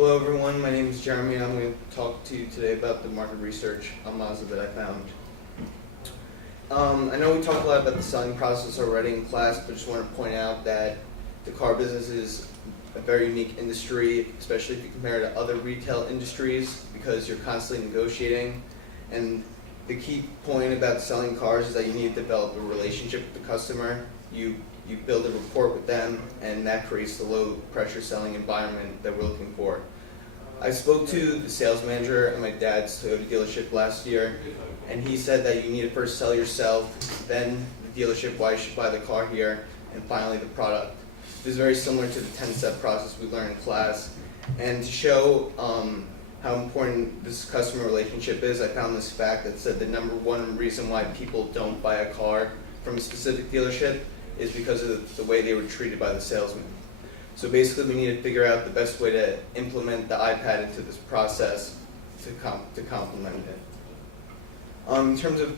Hello everyone, my name is Jeremy and I'm going to talk to you today about the market research on Mazda that I found. I know we talked a lot about the selling process already in class, but just want to point out that the car business is a very unique industry, especially if you compare it to other retail industries, because you're constantly negotiating. And the key point about selling cars is that you need to develop a relationship with the customer. You build a rapport with them, and that creates the low pressure selling environment that we're looking for. I spoke to the sales manager at my dad's Toyota dealership last year, and he said that you need to first sell yourself, then the dealership why you should buy the car here, and finally the product. This is very similar to the 10-step process we learned in class. And to show how important this customer relationship is, I found this fact that said the #1 reason why people don't buy a car from a specific dealership is because of the way they were treated by the salesman. So basically we need to figure out the best way to implement the iPad into this process to complement it. In terms of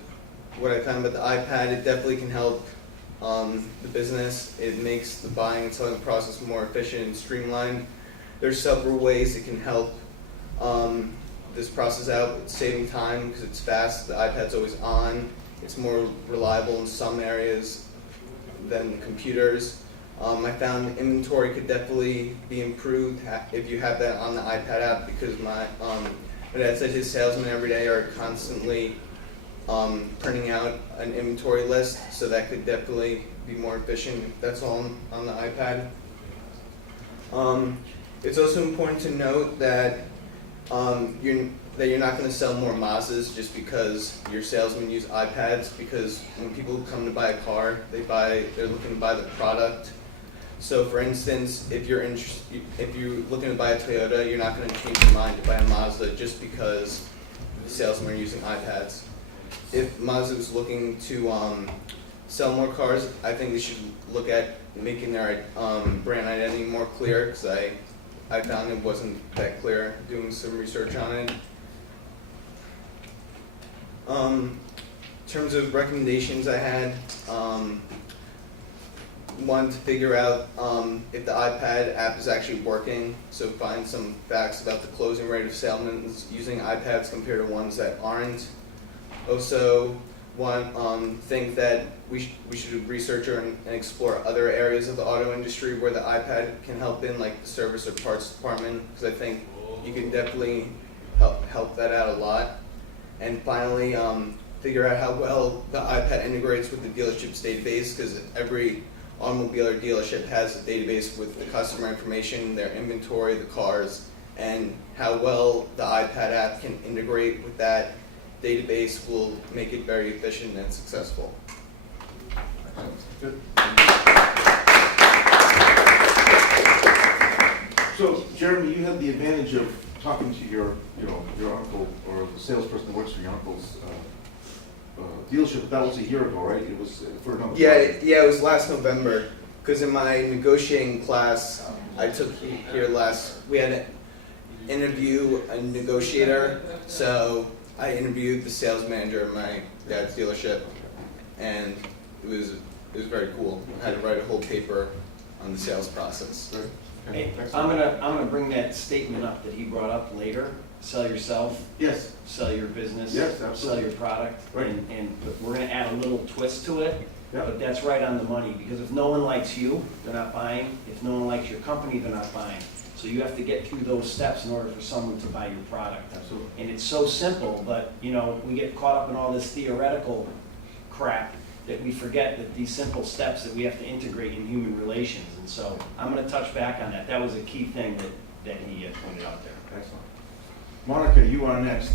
what I found about the iPad, it definitely can help the business. It makes the buying and selling process more efficient and streamlined. There's several ways it can help this process out. It's saving time because it's fast, the iPad's always on, it's more reliable in some areas than computers. I found inventory could definitely be improved if you have that on the iPad app, because my dad said his salesmen every day are constantly printing out an inventory list, so that could definitely be more efficient if that's all on the iPad. It's also important to note that you're not going to sell more Mazdas just because your salesmen use iPads, because when people come to buy a car, they're looking to buy the product. So for instance, if you're looking to buy a Toyota, you're not going to change your mind to buy a Mazda just because the salesmen are using iPads. If Mazda was looking to sell more cars, I think they should look at making their brand identity more clear, because I found it wasn't that clear doing some research on it. In terms of recommendations I had, wanted to figure out if the iPad app is actually working, so find some facts about the closing rate of salesmen using iPads compared to ones that aren't. Also, think that we should research and explore other areas of the auto industry where the iPad can help in, like the service or parts department, because I think you can definitely help that out a lot. And finally, figure out how well the iPad integrates with the dealership's database, because every automobile or dealership has a database with the customer information, their inventory, the cars, and how well the iPad app can integrate with that database will make it very efficient and successful. Good. So, Jeremy, you had the advantage of talking to your uncle, or the salesperson that works for your uncle's dealership. That was a year ago, right? It was for another. Yeah, it was last November. Because in my negotiating class I took here we had to interview a negotiator. So I interviewed the sales manager at my dad's dealership, and it was very cool. I had to write a whole paper on the sales process. Hey, I'm gonna bring that statement up that he brought up later. Sell yourself. Yes. Sell your business. Yes, absolutely. Sell your product. Right. But we're gonna add a little twist to it. Yeah. But that's right on the money, because if no one likes you, they're not buying. If no one likes your company, they're not buying. So you have to get through those steps in order for someone to buy your product. Absolutely. And it's so simple, but we get caught up in all this theoretical crap that we forget that these simple steps that we have to integrate in human relations. And so I'm going to touch back on that. That was a key thing that he pointed out there. Excellent. Monica, you are next.